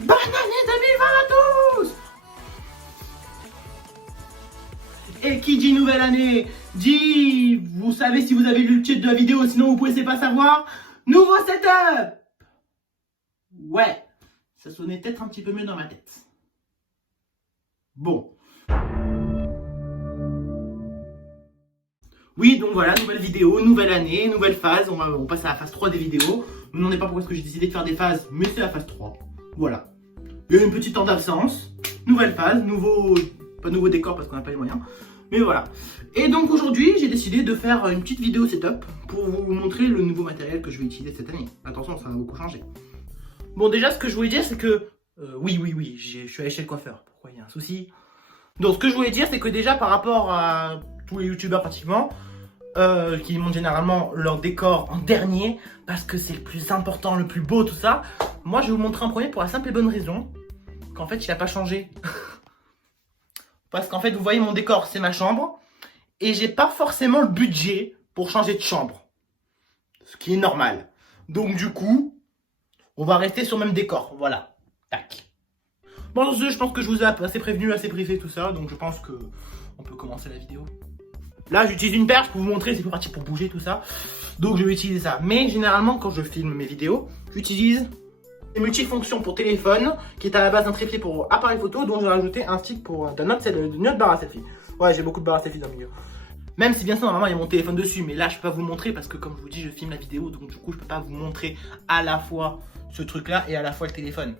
Bonne année 2020 à tous! Et qui dit nouvelle année, dit, vous savez si vous avez lu le titre de la vidéo, sinon vous pouvez pas savoir, nouveau setup! Ouais, ça sonnait peut-être un petit peu mieux dans ma tête. Bon. Oui, donc voilà, nouvelle vidéo, nouvelle année, nouvelle phase, on passe à la phase 3 des vidéos. Je me demandez pas pourquoi est-ce que j'ai décidé de faire des phases, mais c'est la phase 3. Voilà. Il y a eu une petite temps d'absence, nouvelle phase, pas nouveau décor parce qu'on n'a pas les moyens, mais voilà. Et donc aujourd'hui, j'ai décidé de faire une petite vidéo setup pour vous montrer le nouveau matériel que je vais utiliser cette année. Attention, ça va beaucoup changer. Bon, déjà, ce que je voulais dire, c'est que... oui, je suis allé chez le coiffeur. Pourquoi il y a un souci? Donc, ce que je voulais dire, c'est que déjà, par rapport à tous les youtubeurs pratiquement, qui montent généralement leur décor en dernier, parce que c'est le plus important, le plus beau, tout ça, moi, je vais vous montrer en premier pour la simple et bonne raison qu'en fait, il n'a pas changé. Parce qu'en fait, vous voyez, mon décor, c'est ma chambre, et j'ai pas forcément le budget pour changer de chambre. Ce qui est normal. Donc, du coup... on va rester sur le même décor, voilà. Tac. Bon, je pense que je vous ai assez prévenu, assez briefé tout ça, donc je pense que on peut commencer la vidéo. Là, j'utilise une perche pour vous montrer, c'est plus pratique pour bouger tout ça. Donc, je vais utiliser ça. Mais généralement, quand je filme mes vidéos, j'utilise une multifonction pour téléphone, qui est à la base un trépied pour appareil photo, dont j'ai rajouté un stick pour une autre barre à selfie. Ouais, j'ai beaucoup de barres à selfie dans le milieu. Même si bien sûr normalement il y a mon téléphone dessus, mais là je peux pas vous le montrer parce que comme je vous dis je filme la vidéo, donc du coup je peux pas vous montrer à la fois ce truc là et à la fois le téléphone.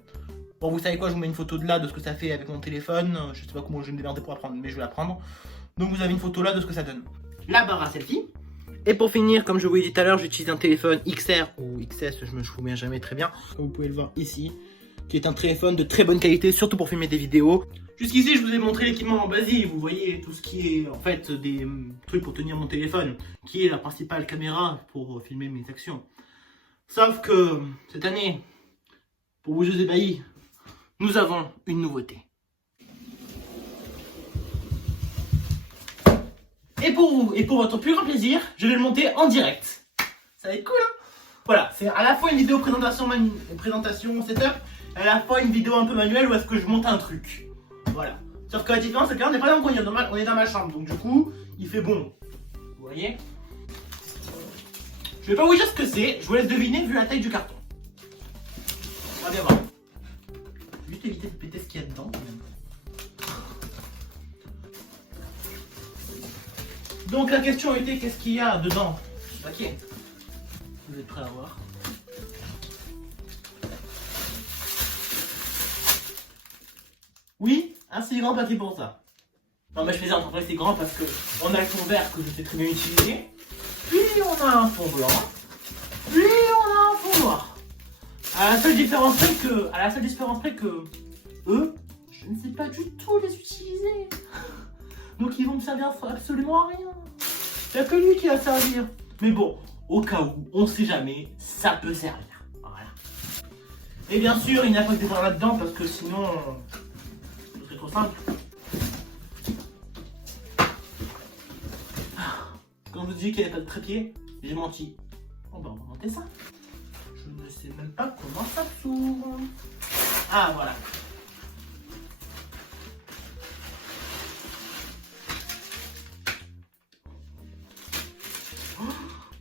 Bon, vous savez quoi, je vous mets une photo de là de ce que ça fait avec mon téléphone, je sais pas comment je vais me démerder pour la prendre, mais je vais la prendre. Donc vous avez une photo là de ce que ça donne. La barre à selfie. Et pour finir, comme je vous l'ai dit tout à l'heure, j'utilise un téléphone XR ou XS, je me souviens jamais très bien, comme vous pouvez le voir ici, qui est un téléphone de très bonne qualité, surtout pour filmer des vidéos. Jusqu'ici, je vous ai montré l'équipement basique, vous voyez tout ce qui est en fait des trucs pour tenir mon téléphone, qui est la principale caméra pour filmer mes actions. Sauf que cette année, pour vous ébahis, nous avons une nouveauté. Et pour vous, et pour votre plus grand plaisir, je vais le monter en direct. Ça va être cool, hein? Voilà, c'est à la fois une vidéo présentation setup, à la fois une vidéo un peu manuelle où est-ce que je monte un truc. Voilà. Sauf que la différence, c'est que là, on n'est pas dans le grenier, on est dans ma chambre. Donc, du coup, il fait bon. Vous voyez? Je vais pas vous dire ce que c'est. Je vous laisse deviner vu la taille du carton. On va bien voir. Juste éviter de péter ce qu'il y a dedans, quand même. Donc, la question était qu'est-ce qu'il y a dedans? Ok. Vous êtes prêts à voir? Oui, assez grand papier pour ça. Non mais je faisais en vrai c'est grand parce que on a le fond vert que je sais très bien utiliser. Puis on a un fond blanc. Puis on a un fond noir. À la seule différence près que eux, je ne sais pas du tout les utiliser. Donc ils vont me servir absolument à rien. Il n'y a que lui qui va servir. Mais bon, au cas où, on sait jamais, ça peut servir. Voilà. Et bien sûr, il n'y a pas que des barres là-dedans parce que sinon... c'est trop simple. Quand je vous dis qu'il n'y avait pas de trépied, j'ai menti. Bon bah on va monter ça. Je ne sais même pas comment ça s'ouvre. Ah voilà.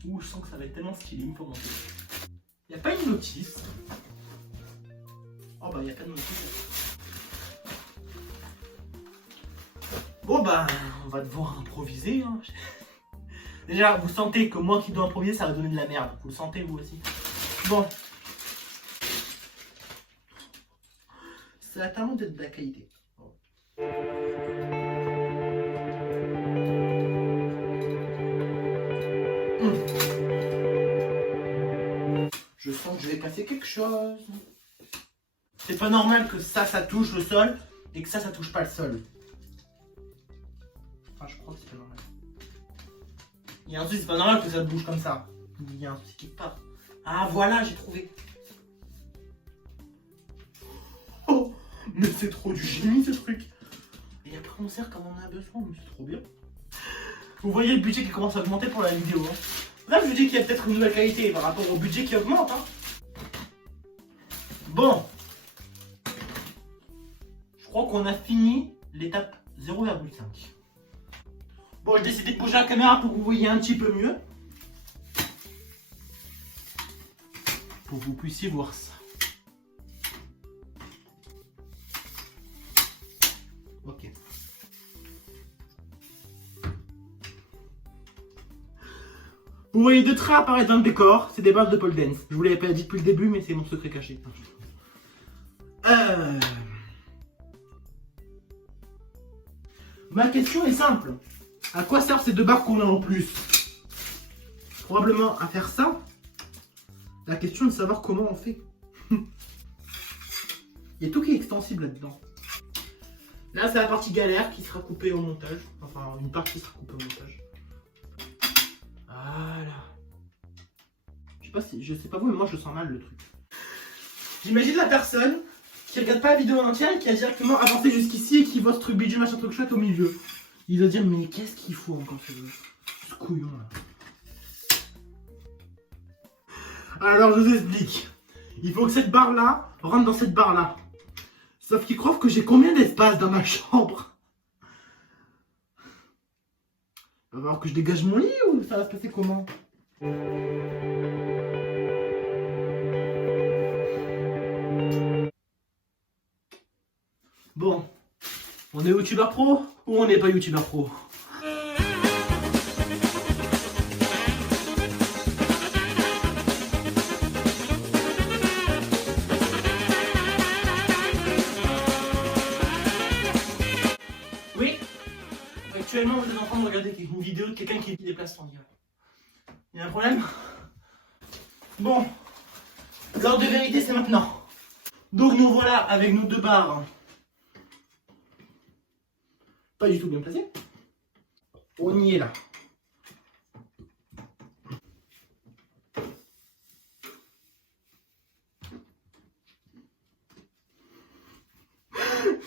Ouh, je sens que ça va être tellement stylé, il faut monter. Il n'y a pas une notice. Oh bah il n'y a pas de notice. Bon bah, on va devoir improviser. Hein. Déjà, vous sentez que moi qui dois improviser, ça va donner de la merde. Vous le sentez vous aussi? Bon. Ça a tellement d'être de la qualité. Je sens que je vais casser quelque chose. C'est pas normal que ça touche le sol et que ça touche pas le sol. Enfin, je crois que c'est pas normal. Il y a un truc, c'est pas normal que ça bouge comme ça. Il y a un truc quelque part. Ah voilà, j'ai trouvé. Oh, mais c'est trop du génie ce truc. Et après on sert comme on a besoin, mais c'est trop bien. Vous voyez le budget qui commence à augmenter pour la vidéo. Hein. Là je vous dis qu'il y a peut-être une nouvelle qualité par rapport au budget qui augmente. Hein. Bon. Donc on a fini l'étape 0,5. Bon, j'ai décidé de bouger la caméra pour que vous voyez un petit peu mieux. Pour que vous puissiez voir ça. Ok. Vous voyez deux traits apparaître dans le décor, c'est des bases de pole dance. Je vous l'avais pas dit depuis le début, mais c'est mon secret caché. Ma question est simple. À quoi servent ces deux barres qu'on a en plus? Probablement à faire ça. La question est de savoir comment on fait. Il y a tout qui est extensible là-dedans. Là, c'est la partie galère qui sera coupée au montage. Enfin, une partie sera coupée au montage. Voilà. Je sais pas vous, mais moi je sens mal le truc. J'imagine la personne qui regarde pas la vidéo entière et qui a directement avancé jusqu'ici et qui voit ce truc bidule, machin truc chouette au milieu. Il va dire, mais qu'est-ce qu'il faut encore ce couillon là? Alors je vous explique. Il faut que cette barre là rentre dans cette barre là. Sauf qu'il croit que j'ai combien d'espace dans ma chambre? Il va falloir que je dégage mon lit ou ça va se passer comment? Bon, on est youtubeur pro ou on n'est pas youtubeur pro? Oui, actuellement vous êtes en train de regarder une vidéo de quelqu'un qui déplace son diable. Il y a un problème? Bon, l'heure de vérité c'est maintenant. Donc nous voilà avec nos deux barres. Pas du tout bien placées. On y est là.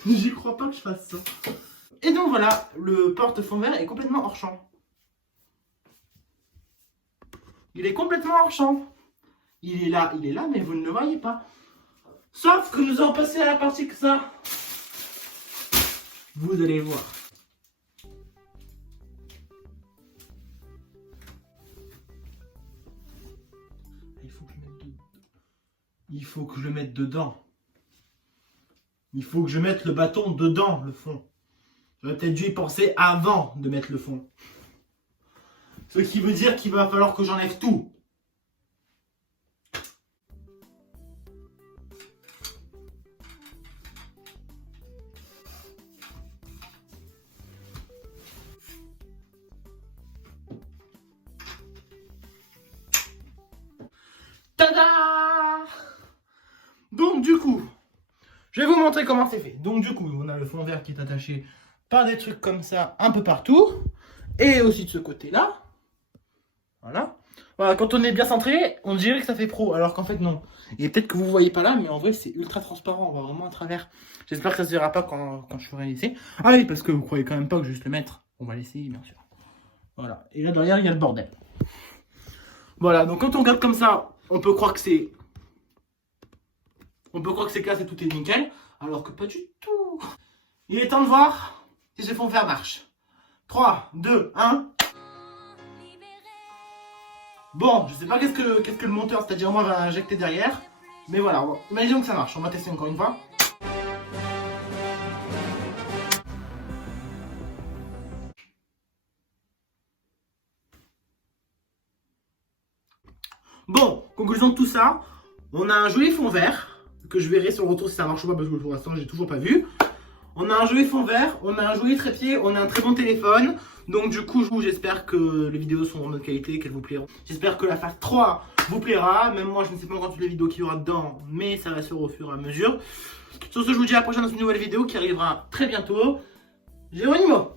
J'y crois pas que je fasse ça. Et donc voilà, le porte-fond vert est complètement hors champ. Il est complètement hors champ. Il est là, mais vous ne le voyez pas. Sauf que nous allons passer à la partie que ça. Vous allez voir. Il faut que je le mette dedans. Il faut que je mette le bâton dedans, le fond. J'aurais peut-être dû y penser avant de mettre le fond. Ce qui veut dire qu'il va falloir que j'enlève tout. Tada! Donc du coup, je vais vous montrer comment c'est fait. Donc du coup, on a le fond vert qui est attaché par des trucs comme ça un peu partout. Et aussi de ce côté-là. Voilà. Voilà, quand on est bien centré, on dirait que ça fait pro, alors qu'en fait non. Et peut-être que vous voyez pas là, mais en vrai c'est ultra transparent, on va vraiment à travers. J'espère que ça se verra pas quand je ferai l'essai. Ah oui, parce que vous croyez quand même pas que je vais juste le mettre. On va l'essayer bien sûr. Voilà. Et là derrière il y a le bordel. Voilà, donc quand on regarde comme ça, on peut croire que c'est... classe et tout est nickel, alors que pas du tout. Il est temps de voir si ce fond vert marche. 3, 2, 1. Bon, je sais pas qu'est-ce que le monteur, c'est-à-dire moi, va injecter derrière. Mais voilà, imaginons que ça marche. On va tester encore une fois. Bon, conclusion de tout ça, on a un joli fond vert, que je verrai sur le retour si ça marche ou pas, parce que pour l'instant j'ai toujours pas vu. On a un joli fond vert, on a un joli trépied, on a un très bon téléphone. Donc du coup, j'espère que les vidéos sont en bonne qualité, qu'elles vous plairont. J'espère que la phase 3 vous plaira. Même moi, je ne sais pas encore toutes les vidéos qu'il y aura dedans, mais ça va se faire au fur et à mesure. Sur ce, je vous dis à la prochaine dans une nouvelle vidéo qui arrivera très bientôt. Géronimo!